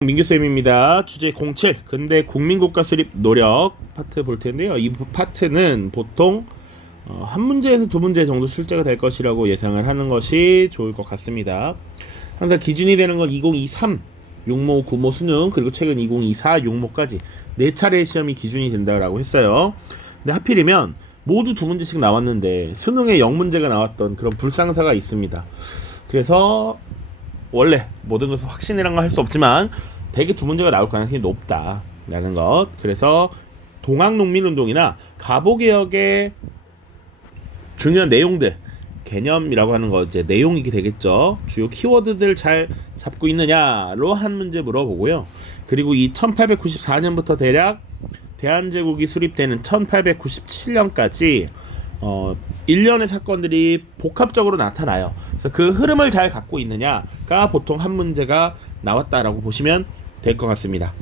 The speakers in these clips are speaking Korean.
민규쌤입니다. 주제 07 근대 국민국가 수립 노력 파트 볼 텐데요. 이 파트는 보통 한 문제에서 두 문제 정도 출제가 될 것이라고 예상을 하는 것이 좋을 것 같습니다. 항상 기준이 되는 건 2023 육모, 구모, 수능, 그리고 최근 2024 육모까지 4차례의 시험이 기준이 된다라고 했어요. 근데 하필이면 모두 두 문제씩 나왔는데 수능에 0문제가 나왔던 그런 불상사가 있습니다. 그래서 원래 모든 것은 확신이란 걸 할 수 없지만 대개 두 문제가 나올 가능성이 높다라는 것. 그래서 동학농민운동이나 가보개혁의 중요한 내용들, 개념이라고 하는 거 이제 내용이게 되겠죠. 주요 키워드들 잘 잡고 있느냐로 한 문제 물어보고요. 그리고 이 1894년부터 대략 대한제국이 수립되는 1897년까지 일련의 사건들이 복합적으로 나타나요. 그래서 그 흐름을 잘 갖고 있느냐가 보통 한 문제가 나왔다라고 보시면 될 것 같습니다.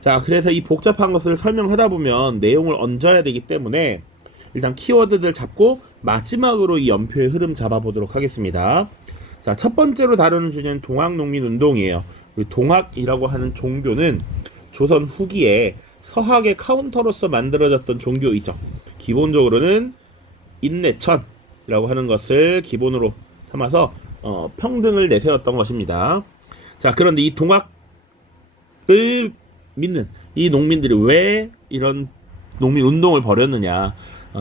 자, 그래서 이 복잡한 것을 설명하다 보면 내용을 얹어야 되기 때문에 일단 키워드들 잡고 마지막으로 이 연표의 흐름 잡아보도록 하겠습니다. 자, 첫 번째로 다루는 주제는 동학농민운동이에요. 동학이라고 하는 종교는 조선 후기에 서학의 카운터로서 만들어졌던 종교이죠. 기본적으로는 인내천이라고 하는 것을 기본으로 삼아서 평등을 내세웠던 것입니다. 자, 그런데 이 동학을 믿는 이 농민들이 왜 이런 농민 운동을 벌였느냐.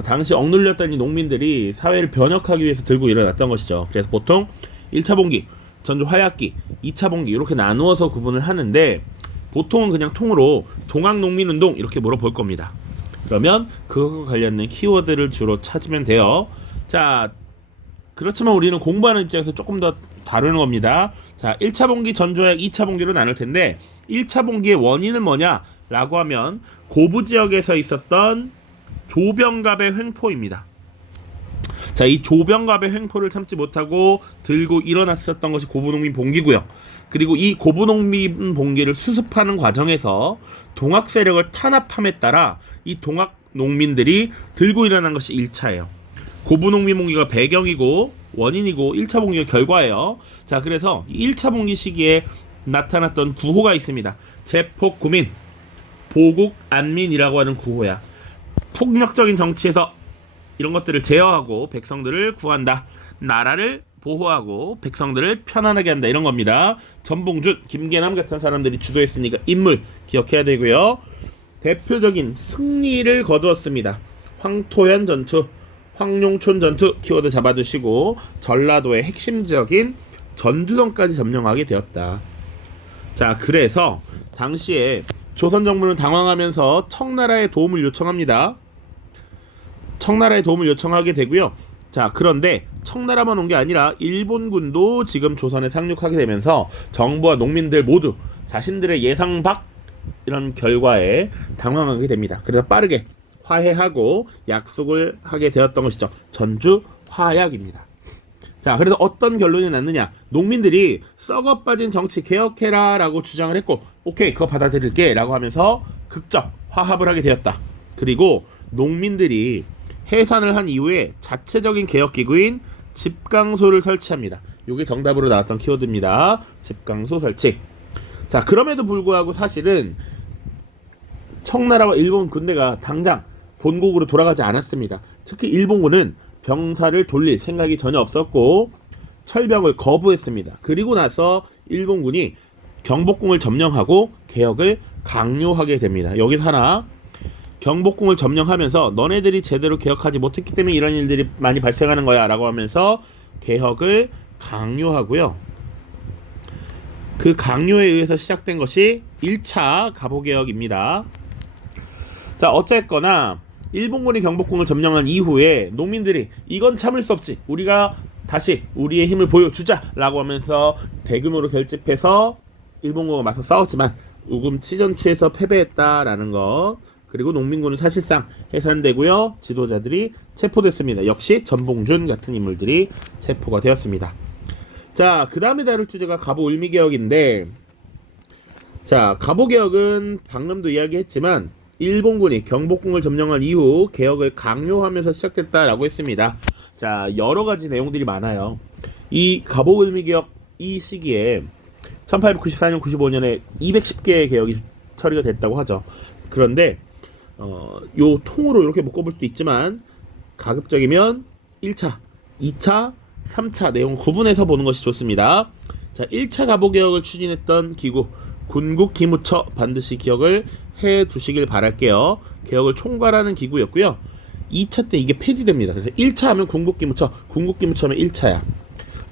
당시 억눌렸던 이 농민들이 사회를 변혁하기 위해서 들고 일어났던 것이죠. 그래서 보통 1차 봉기, 전주 화약기, 2차 봉기 이렇게 나누어서 구분을 하는데 보통은 그냥 통으로 동학농민운동 이렇게 물어볼 겁니다. 그러면 그것과 관련된 키워드를 주로 찾으면 돼요. 자, 그렇지만 우리는 공부하는 입장에서 조금 더 다루는 겁니다. 자, 1차 봉기, 전조약, 2차 봉기로 나눌 텐데 1차 봉기의 원인은 뭐냐라고 하면 고부 지역에서 있었던 조병갑의 횡포입니다. 자, 이 조병갑의 횡포를 참지 못하고 들고 일어났었던 것이 고부농민 봉기고요. 그리고 이 고부농민 봉기를 수습하는 과정에서 동학 세력을 탄압함에 따라 이 동학 농민들이 들고 일어난 것이 1차예요. 고부농민 봉기가 배경이고 원인이고 1차 봉기가 결과예요. 자, 그래서 1차 봉기 시기에 나타났던 구호가 있습니다. 제폭구민, 보국안민이라고 하는 구호야. 폭력적인 정치에서 이런 것들을 제어하고 백성들을 구한다. 나라를 보호하고 백성들을 편안하게 한다. 이런 겁니다. 전봉준, 김계남 같은 사람들이 주도했으니까 인물 기억해야 되고요. 대표적인 승리를 거두었습니다. 황토현 전투, 황룡촌 전투 키워드 잡아두시고 전라도의 핵심적인 전주성까지 점령하게 되었다. 자, 그래서 당시에 조선 정부는 당황하면서 청나라의 도움을 요청합니다. 청나라의 도움을 요청하게 되고요. 자, 그런데 청나라만 온 게 아니라 일본군도 지금 조선에 상륙하게 되면서 정부와 농민들 모두 자신들의 예상 밖 이런 결과에 당황하게 됩니다. 그래서 빠르게 화해하고 약속을 하게 되었던 것이죠. 전주 화약입니다. 자, 그래서 어떤 결론이 났느냐. 농민들이 썩어 빠진 정치 개혁해라 라고 주장을 했고 오케이 그거 받아들일게 라고 하면서 극적 화합을 하게 되었다. 그리고 농민들이 해산을 한 이후에 자체적인 개혁기구인 집강소를 설치합니다. 이게 정답으로 나왔던 키워드입니다. 집강소 설치. 자, 그럼에도 불구하고 사실은 청나라와 일본 군대가 당장 본국으로 돌아가지 않았습니다. 특히 일본군은 병사를 돌릴 생각이 전혀 없었고 철병을 거부했습니다. 그리고 나서 일본군이 경복궁을 점령하고 개혁을 강요하게 됩니다. 여기서 하나, 경복궁을 점령하면서 너네들이 제대로 개혁하지 못했기 때문에 이런 일들이 많이 발생하는 거야 라고 하면서 개혁을 강요하고요. 그 강요에 의해서 시작된 것이 1차 가보개혁입니다. 자, 어쨌거나 일본군이 경복궁을 점령한 이후에 농민들이 이건 참을 수 없지, 우리가 다시 우리의 힘을 보여주자 라고 하면서 대규모로 결집해서 일본군과 맞서 싸웠지만 우금치 전투에서 패배했다라는 것. 그리고 농민군은 사실상 해산되고요. 지도자들이 체포됐습니다. 역시 전봉준 같은 인물들이 체포가 되었습니다. 자, 그 다음에 다룰 주제가 가보을미개혁인데, 자, 가보개혁은 방금도 이야기했지만 일본군이 경복궁을 점령한 이후 개혁을 강요하면서 시작됐다라고 했습니다. 자, 여러 가지 내용들이 많아요. 이 가보을미개혁 이 시기에 1894년 95년에 210개의 개혁이 처리가 됐다고 하죠. 그런데 요 통으로 이렇게 묶어볼 수도 있지만 가급적이면 1차, 2차, 3차 내용 구분해서 보는 것이 좋습니다. 자, 1차 가보개혁을 추진했던 기구 군국기무처 반드시 기억을 해 두시길 바랄게요. 개혁을 총괄하는 기구였고요. 2차 때 이게 폐지됩니다. 그래서 1차 하면 군국기무처, 군국기무처면 1차야.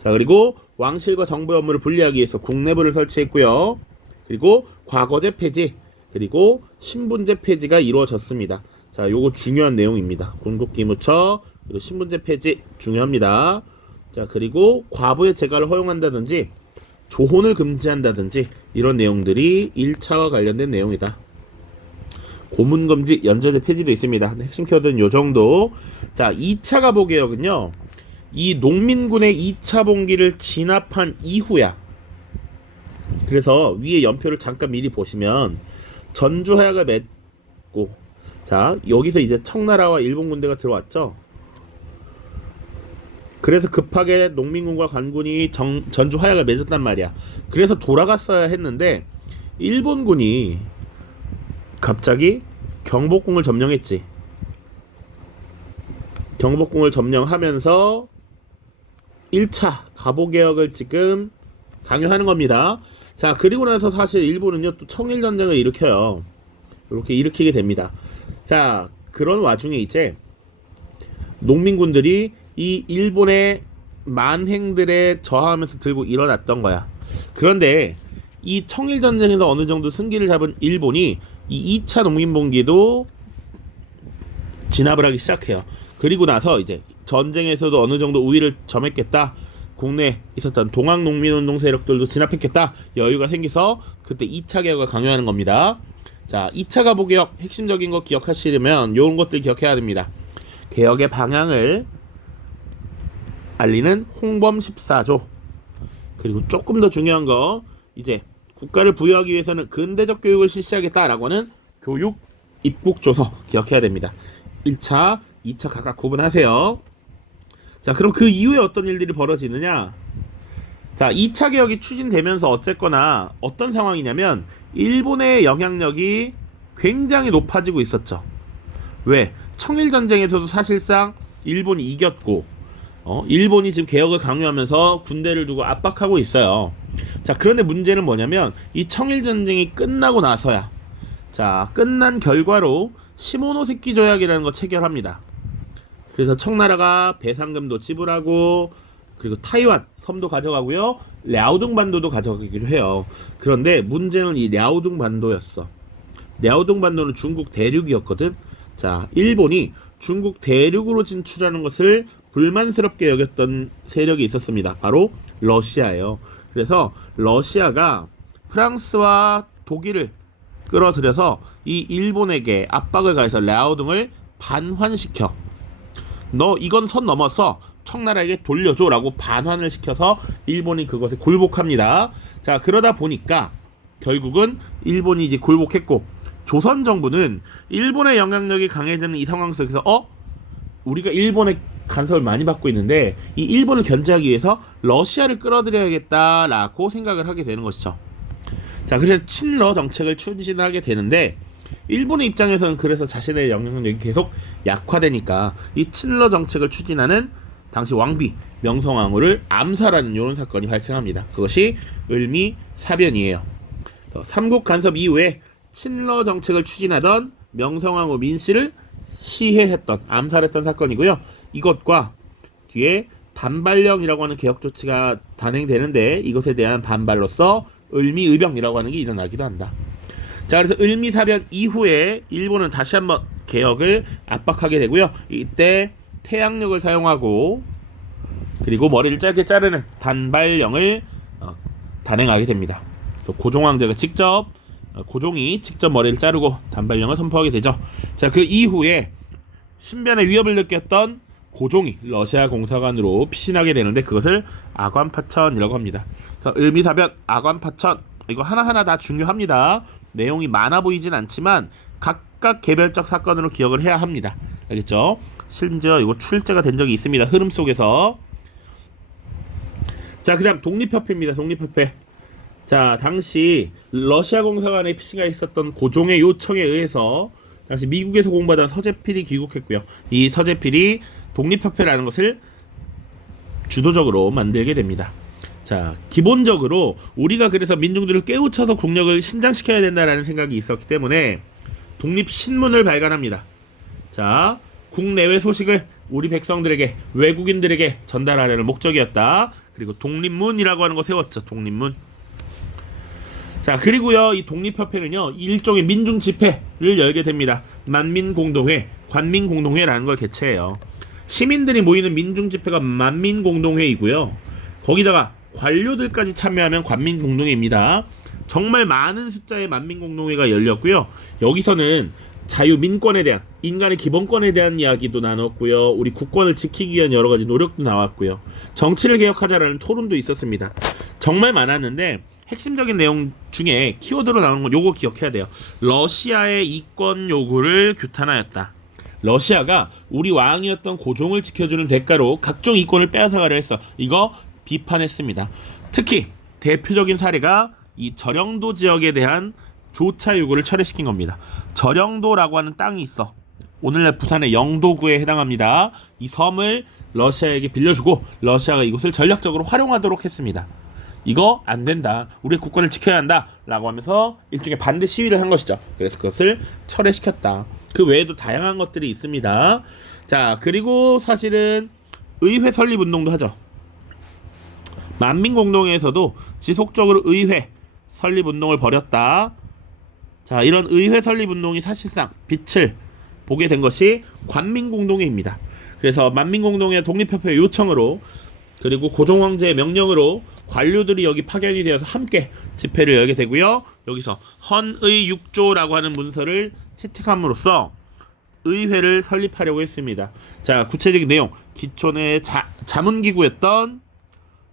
자, 그리고 왕실과 정부의 업무를 분리하기 위해서 국내부를 설치했고요. 그리고 과거제 폐지, 그리고 신분제 폐지가 이루어졌습니다. 자, 요거 중요한 내용입니다. 군국기무처, 그리고 신분제 폐지 중요합니다. 자, 그리고 과부의 재가를 허용한다든지 조혼을 금지한다든지 이런 내용들이 1차와 관련된 내용이다. 고문금지, 연좌제 폐지도 있습니다. 핵심 키워드는 요 정도. 자, 2차 가보개혁은요, 이 농민군의 2차 봉기를 진압한 이후야. 그래서 위에 연표를 잠깐 미리 보시면 전주하약을 맺고, 자, 여기서 이제 청나라와 일본 군대가 들어왔죠. 그래서 급하게 농민군과 관군이 전주 화약을 맺었단 말이야. 그래서 돌아갔어야 했는데 일본군이 갑자기 경복궁을 점령했지. 경복궁을 점령하면서 1차 가보개혁을 지금 강요하는 겁니다. 자, 그리고 나서 사실 일본은요 또 청일전쟁을 일으켜요. 이렇게 일으키게 됩니다. 자, 그런 와중에 이제 농민군들이 이 일본의 만행들에 저항하면서 들고 일어났던 거야. 그런데 이 청일전쟁에서 어느 정도 승기를 잡은 일본이 이 2차 농민봉기도 진압을 하기 시작해요. 그리고 나서 이제 전쟁에서도 어느 정도 우위를 점했겠다. 국내에 있었던 동학농민운동 세력들도 진압했겠다. 여유가 생겨서 그때 2차 개혁을 강요하는 겁니다. 자, 2차 가보개혁 핵심적인 거 기억하시려면 이런 것들 기억해야 됩니다. 개혁의 방향을 알리는 홍범 14조, 그리고 조금 더 중요한 거 이제 국가를 부여하기 위해서는 근대적 교육을 실시하겠다라고 하는 교육 입국조서 기억해야 됩니다. 1차, 2차 각각 구분하세요. 자, 그럼 그 이후에 어떤 일들이 벌어지느냐. 자, 2차 개혁이 추진되면서 어쨌거나 어떤 상황이냐면 일본의 영향력이 굉장히 높아지고 있었죠. 왜? 청일전쟁에서도 사실상 일본이 이겼고 일본이 지금 개혁을 강요하면서 군대를 두고 압박하고 있어요. 자, 그런데 문제는 뭐냐면 이 청일전쟁이 끝나고 나서야, 자, 끝난 결과로 시모노세키 조약이라는 거 체결합니다. 그래서 청나라가 배상금도 지불하고 그리고 타이완 섬도 가져가고요, 랴오둥 반도도 가져가기로 해요. 그런데 문제는 이 랴오둥 반도였어. 랴오둥 반도는 중국 대륙이었거든. 자, 일본이 중국 대륙으로 진출하는 것을 불만스럽게 여겼던 세력이 있었습니다. 바로 러시아예요. 그래서 러시아가 프랑스와 독일을 끌어들여서 이 일본에게 압박을 가해서 랴오둥을 반환시켜. 너 이건 선 넘었어. 청나라에게 돌려줘 라고 반환을 시켜서 일본이 그것에 굴복합니다. 자, 그러다 보니까 결국은 일본이 이제 굴복했고, 조선 정부는 일본의 영향력이 강해지는 이 상황 속에서 우리가 일본의 간섭을 많이 받고 있는데 이 일본을 견제하기 위해서 러시아를 끌어들여야겠다라고 생각을 하게 되는 것이죠. 자, 그래서 친러 정책을 추진하게 되는데 일본의 입장에서는 그래서 자신의 영향력이 계속 약화되니까 이 친러 정책을 추진하는 당시 왕비 명성황후를 암살하는 이런 사건이 발생합니다. 그것이 을미사변이에요. 삼국 간섭 이후에 친러 정책을 추진하던 명성황후 민씨를 시해했던, 암살했던 사건이고요. 이것과 뒤에 반발령이라고 하는 개혁 조치가 단행되는데 이것에 대한 반발로서 을미의병이라고 하는 게 일어나기도 한다. 자, 그래서 을미사변 이후에 일본은 다시 한번 개혁을 압박하게 되고요. 이때 태양력을 사용하고 그리고 머리를 짧게 자르는 단발령을 단행하게 됩니다. 그래서 고종황제가 직접 고종이 직접 머리를 자르고 단발령을 선포하게 되죠. 자, 그 이후에 신변의 위협을 느꼈던 고종이 러시아 공사관으로 피신하게 되는데 그것을 아관파천이라고 합니다. 그래서 을미사변, 아관파천 이거 하나하나 다 중요합니다. 내용이 많아 보이진 않지만 각각 개별적 사건으로 기억을 해야 합니다. 알겠죠? 심지어 이거 출제가 된 적이 있습니다. 흐름 속에서. 자, 그다음 독립협회입니다. 독립협회. 자, 당시 러시아 공사관에 피시가 있었던 고종의 요청에 의해서 당시 미국에서 공부하던 서재필이 귀국했고요. 이 서재필이 독립협회라는 것을 주도적으로 만들게 됩니다. 자, 기본적으로 우리가 그래서 민중들을 깨우쳐서 국력을 신장시켜야 된다라는 생각이 있었기 때문에 독립신문을 발간합니다. 자, 국내외 소식을 우리 백성들에게, 외국인들에게 전달하려는 목적이었다. 그리고 독립문이라고 하는 거 세웠죠. 독립문. 자, 그리고요, 이 독립협회는요, 일종의 민중 집회를 열게 됩니다. 만민공동회, 관민공동회라는 걸 개최해요. 시민들이 모이는 민중 집회가 만민공동회이고요. 거기다가 관료들까지 참여하면 관민공동회입니다. 정말 많은 숫자의 만민공동회가 열렸고요. 여기서는 자유민권에 대한, 인간의 기본권에 대한 이야기도 나눴고요. 우리 국권을 지키기 위한 여러 가지 노력도 나왔고요. 정치를 개혁하자라는 토론도 있었습니다. 정말 많았는데 핵심적인 내용 중에 키워드로 나오는 건 요거 기억해야 돼요. 러시아의 이권 요구를 규탄하였다. 러시아가 우리 왕이었던 고종을 지켜주는 대가로 각종 이권을 빼앗아가려 했어. 이거 비판했습니다. 특히 대표적인 사례가 이 저령도 지역에 대한 조차 요구를 철회시킨 겁니다. 저령도라고 하는 땅이 있어. 오늘날 부산의 영도구에 해당합니다. 이 섬을 러시아에게 빌려주고 러시아가 이곳을 전략적으로 활용하도록 했습니다. 이거 안 된다. 우리의 국권을 지켜야 한다. 라고 하면서 일종의 반대 시위를 한 것이죠. 그래서 그것을 철회시켰다. 그 외에도 다양한 것들이 있습니다. 자, 그리고 사실은 의회 설립 운동도 하죠. 만민공동회에서도 지속적으로 의회 설립 운동을 벌였다. 자, 이런 의회 설립 운동이 사실상 빛을 보게 된 것이 관민공동회입니다. 그래서 만민공동회 독립협회 요청으로 그리고 고종황제의 명령으로 관료들이 여기 파견이 되어서 함께 집회를 열게 되고요. 여기서 헌의 6조라고 하는 문서를 채택함으로써 의회를 설립하려고 했습니다. 자, 구체적인 내용, 기존의 자문기구였던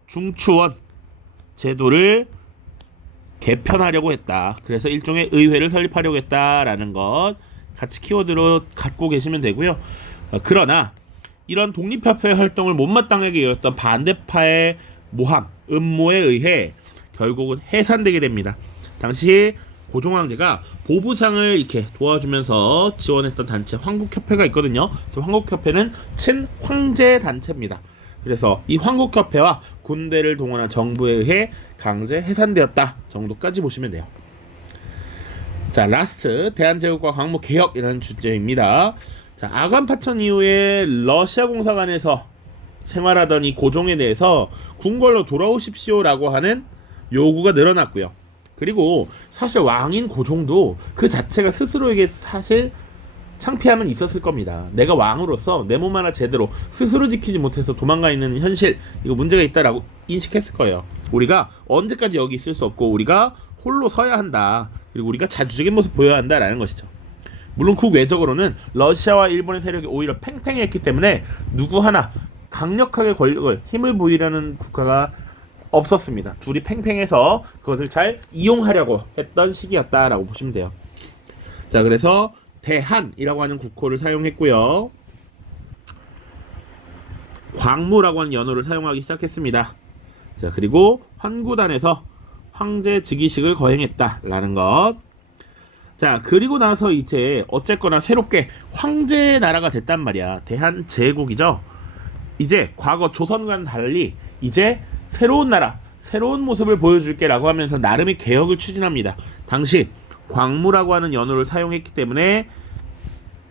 중추원 제도를 개편하려고 했다. 그래서 일종의 의회를 설립하려고 했다라는 것 같이 키워드로 갖고 계시면 되고요. 그러나 이런 독립협회 활동을 못마땅하게 이었던 반대파의 모함, 음모에 의해 결국은 해산되게 됩니다. 당시 고종황제가 보부상을 이렇게 도와주면서 지원했던 단체 황국협회가 있거든요. 그래서 황국협회는 친황제 단체입니다. 그래서 이 황국협회와 군대를 동원한 정부에 의해 강제 해산되었다 정도까지 보시면 돼요. 자, 라스트 대한제국과 광무개혁이라는 주제입니다. 자, 아간파천 이후에 러시아 공사관에서 생활하던 이 고종에 대해서 궁궐로 돌아오십시오라고 하는 요구가 늘어났고요. 그리고 사실 왕인 고종도 그 자체가 스스로에게 사실 창피함은 있었을 겁니다. 내가 왕으로서 내 몸 하나 제대로 스스로 지키지 못해서 도망가 있는 현실, 이거 문제가 있다라고 인식했을 거예요. 우리가 언제까지 여기 있을 수 없고 우리가 홀로 서야 한다. 그리고 우리가 자주적인 모습 보여야 한다라는 것이죠. 물론 국외적으로는 러시아와 일본의 세력이 오히려 팽팽했기 때문에 누구 하나 강력하게 권력을, 힘을 보이려는 국가가 없었습니다. 둘이 팽팽해서 그것을 잘 이용하려고 했던 시기였다라고 보시면 돼요. 자, 그래서 대한이라고 하는 국호를 사용했고요. 광무라고 하는 연호를 사용하기 시작했습니다. 자, 그리고 환구단에서 황제 즉위식을 거행했다라는 것. 자, 그리고 나서 이제 어쨌거나 새롭게 황제의 나라가 됐단 말이야. 대한제국이죠. 이제 과거 조선과는 달리 이제 새로운 나라, 새로운 모습을 보여줄게 라고 하면서 나름의 개혁을 추진합니다. 당시 광무라고 하는 연호를 사용했기 때문에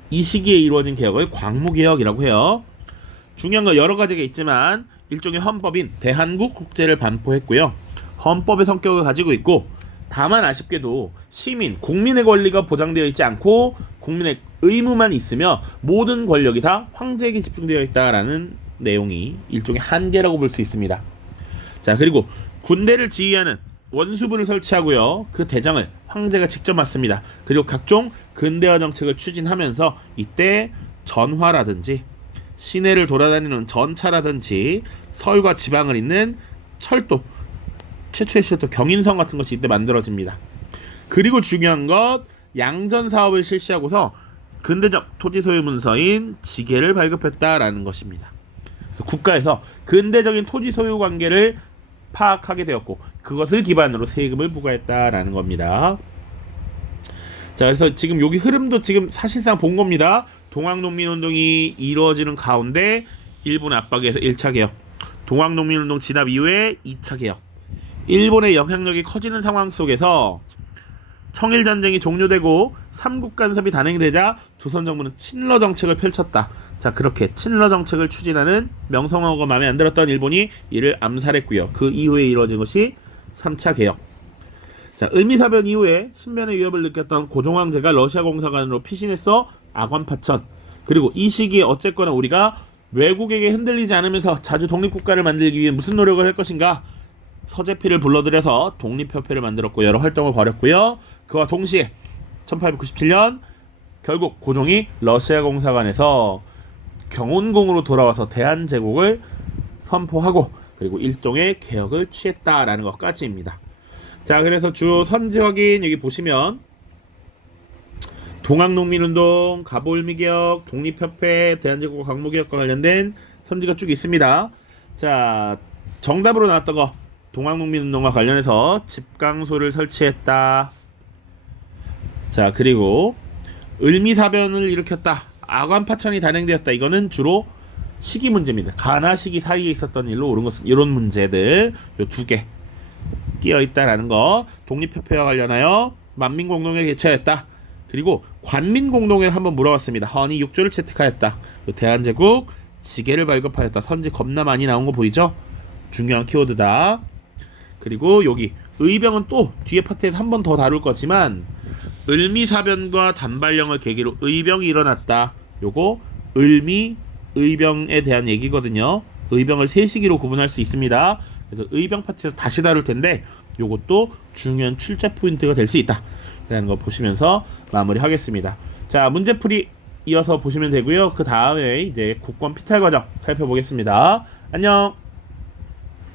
이 시기에 이루어진 개혁을 광무개혁이라고 해요. 중요한 건 여러 가지가 있지만 일종의 헌법인 대한국 국제를 반포했고요. 헌법의 성격을 가지고 있고, 다만 아쉽게도 시민, 국민의 권리가 보장되어 있지 않고 국민의 의무만 있으며 모든 권력이 다 황제에게 집중되어 있다라는 내용이 일종의 한계라고 볼 수 있습니다. 자, 그리고 군대를 지휘하는 원수부를 설치하고요. 그 대장을 황제가 직접 맡습니다. 그리고 각종 근대화 정책을 추진하면서 이때 전화라든지 시내를 돌아다니는 전차라든지 서울과 지방을 잇는 철도, 최초의 철도 경인선 같은 것이 이때 만들어집니다. 그리고 중요한 것, 양전 사업을 실시하고서 근대적 토지 소유 문서인 지계를 발급했다라는 것입니다. 그래서 국가에서 근대적인 토지 소유 관계를 파악하게 되었고 그것을 기반으로 세금을 부과했다라는 겁니다. 자, 그래서 지금 여기 흐름도 지금 사실상 본 겁니다. 동학농민운동이 이루어지는 가운데 일본 압박에서 1차 개혁, 동학농민운동 진압 이후에 2차 개혁, 일본의 영향력이 커지는 상황 속에서 청일전쟁이 종료되고 삼국 간섭이 단행되자 조선 정부는 친러 정책을 펼쳤다. 자, 그렇게 친러 정책을 추진하는 명성황후가 마음에 안 들었던 일본이 이를 암살했고요. 그 이후에 이루어진 것이 3차 개혁. 자, 을미사변 이후에 신변의 위협을 느꼈던 고종황제가 러시아 공사관으로 피신해서 아관파천. 그리고 이 시기에 어쨌거나 우리가 외국에게 흔들리지 않으면서 자주 독립국가를 만들기 위해 무슨 노력을 할 것인가? 서재필을 불러들여서 독립협회를 만들었고 여러 활동을 벌였고요. 그와 동시에 1897년 결국 고종이 러시아 공사관에서 경운궁으로 돌아와서 대한제국을 선포하고 그리고 일종의 개혁을 취했다라는 것까지입니다. 자, 그래서 주 선지 확인 여기 보시면 동학농민운동, 가보을미개혁, 독립협회, 대한제국 광무개혁과 관련된 선지가 쭉 있습니다. 자, 정답으로 나왔던 거 동학농민운동과 관련해서 집강소를 설치했다. 자, 그리고 을미사변을 일으켰다. 아관파천이 단행되었다. 이거는 주로 시기 문제입니다. 가나 시기 사이에 있었던 일로 옳은 것은 이런 문제들 요 두 개 끼어 있다라는 거. 독립협회와 관련하여 만민공동회를 개최하였다. 그리고 관민공동회를 한번 물어봤습니다. 허니 6조를 채택하였다. 대한제국 지계를 발급하였다. 선지 겁나 많이 나온 거 보이죠? 중요한 키워드다. 그리고 여기 의병은 또 뒤에 파트에서 한 번 더 다룰 거지만 을미사변과 단발령을 계기로 의병이 일어났다. 요거 을미 의병에 대한 얘기거든요. 의병을 세 시기로 구분할 수 있습니다. 그래서 의병 파트에서 다시 다룰 텐데 요것도 중요한 출제 포인트가 될 수 있다 라는 거 보시면서 마무리하겠습니다. 자, 문제풀이 이어서 보시면 되고요. 그 다음에 이제 국권 피탈 과정 살펴보겠습니다. 안녕.